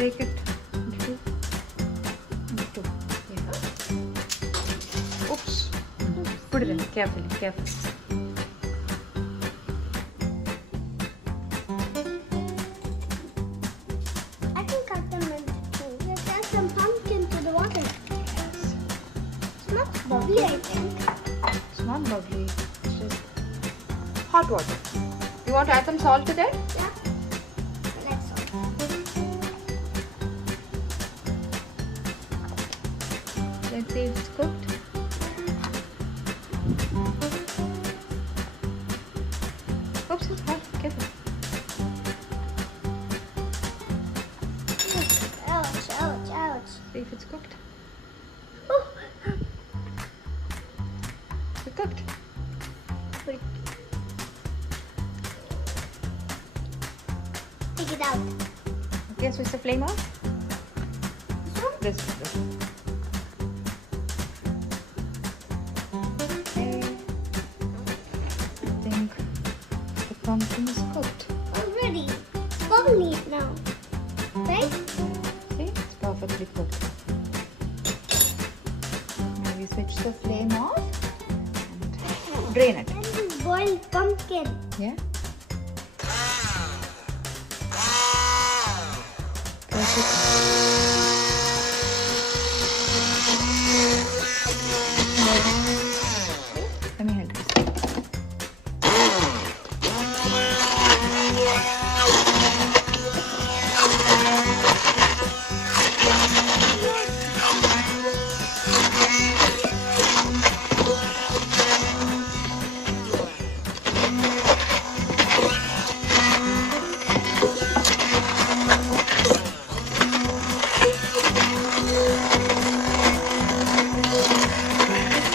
break it into two. Yeah. Oops. Put it in carefully, carefully. I can cut them into two. Let's add some pumpkin to the water. Yes. It's not bubbly, I think. It's not bubbly. It's just hot water. You want to add some salt to that? Yeah. Let's Let's see if it's cooked. Oops, it's hot. Careful. Ouch, ouch, ouch. See if it's cooked. Oh. It's cooked. Wait. Take it out. Okay, switch the flame off. This one? This. Okay. I think the pumpkin is cooked. Already. It's bubbly now. Right? See, it's perfectly cooked. Now we switch the flame off and drain it. And this boiled pumpkin. Yeah. Perfect. Let me help you.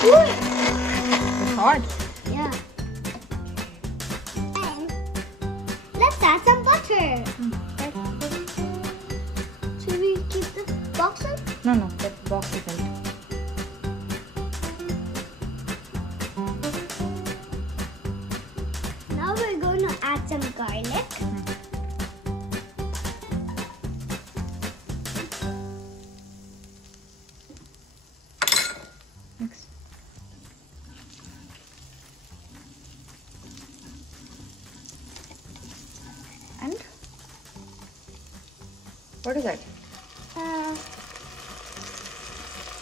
It's hot. Yeah. And let's add some butter. Should we keep the box on? No, that box is empty. Now we're going to add some garlic. Mix. And what is that?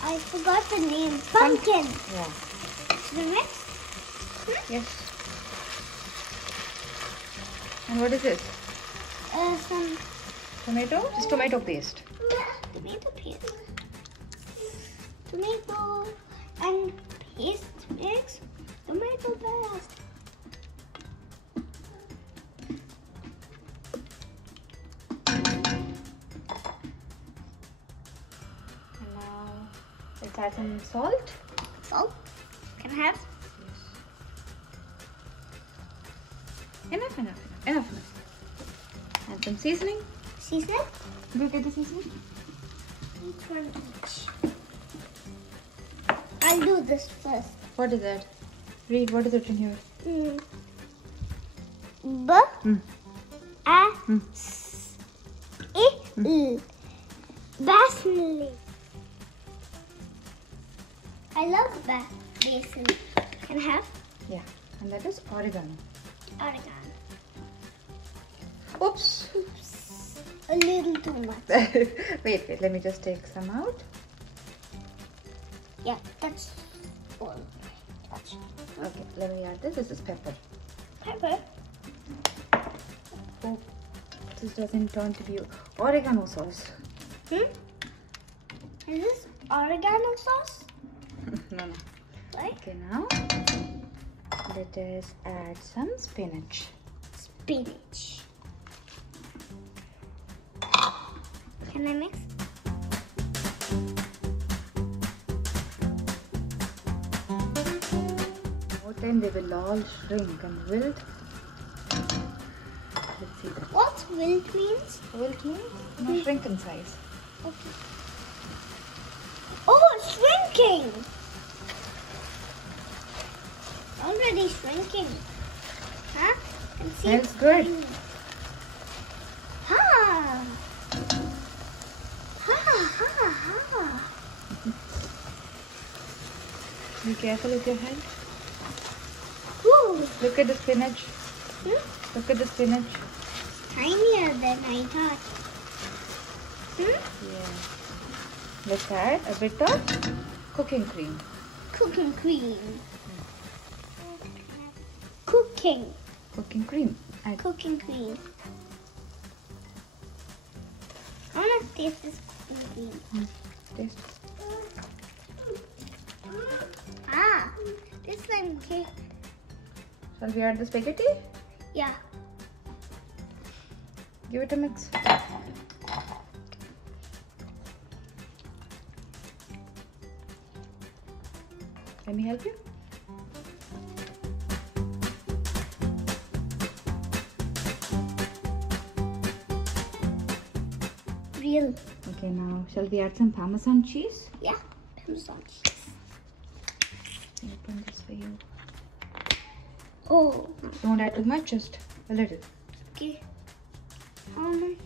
I forgot the name. Pumpkin. Yeah. Should we mix? Yes. And what is this? Some Tomato? Just tomato paste. tomato paste. Tomato and paste mix. Tomato paste. And now let's add some salt. Salt. Can I have? Enough. And some seasoning. Seasoning? Do you get the seasoning? Each one each. I'll do this first. What is that? Read, what is it in here? Basil. Basil. I love basil. Can I have? Yeah. And that is oregano. Oregano. Oops. Oops. A little too much. wait, let me just take some out. Yeah, that's all. Touch. Okay, let me add this. This is pepper. Pepper. Oh, this doesn't turn to be oregano sauce. Is this oregano sauce? No. Right? Okay, now let us add some spinach. Spinach. Can I mix? Over time they will all shrink and wilt. Let's see that. What wilt means? Wilt means shrink in size. Okay. Oh, it's shrinking. Already shrinking. Huh? And see Smells good. Huh. Ah. Be careful with your hand. Ooh. Look at the spinach. Hmm? Look at the spinach. Tinier than I thought. Yeah. Let's add a bit of cooking cream. Cooking cream. Cooking. Cooking cream. Add. Cooking cream. I want to taste this cooking cream. Taste. Ah, this one here. Shall we add the spaghetti? Yeah. Give it a mix. Let me help you? Real. Okay, now shall we add some Parmesan cheese? Yeah. Parmesan cheese. Open this for you. Oh. Don't add too much, just a little. Okay. How much?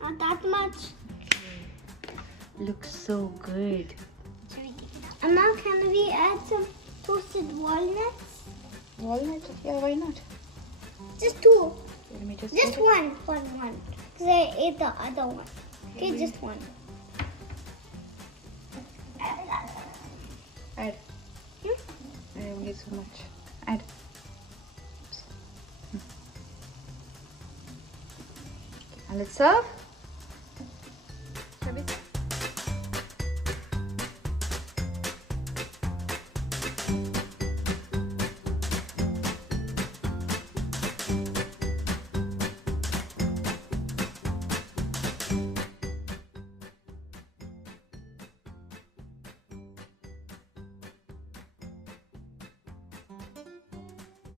Not that much. Looks so good. And now can we add some toasted walnuts? Walnuts? Yeah, why not? Just two. Let me just Just one. One. Because I ate the other one. Okay, just one. Add. I don't need so much. Add. And let's serve.